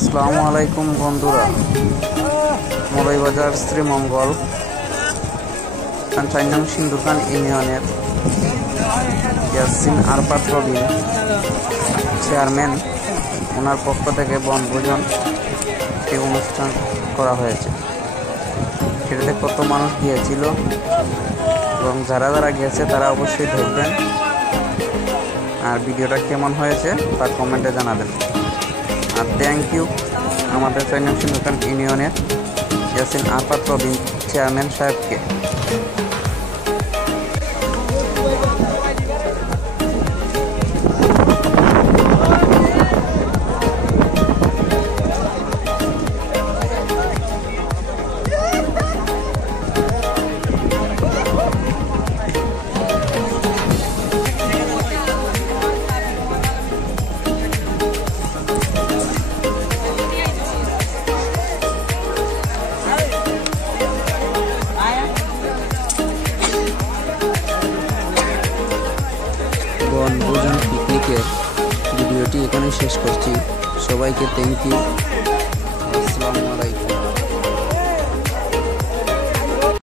আসসালামু আলাইকুম বন্ধুরা, মৌলভীবাজার শ্রীমঙ্গল 4 নং সিন্দুরখান ইউনিয়নের ইয়াসিন আরফাত রবিন চেয়ারম্যান, ওনার পক্ষ থেকে বনভোজন একটি অনুষ্ঠান করা হয়েছে। সেটাতে কত মানুষ গিয়েছিল এবং যারা যারা গিয়েছে তারা অবশ্যই দেখবেন, আর ভিডিওটা কেমন হয়েছে তা কমেন্টে জানাবেন। আর থ্যাংক ইউ আমাদের 4 নং সিন্দুরখান ইউনিয়নের ইয়াসিন আরফাত রবিন চেয়ারম্যান সাহেবকে। বনভোজন পিকনিকের ভিডিওটি এখানে শেষ করছি। সবাইকে থ্যাংক ইউ। আসসালামু আলাইকুম।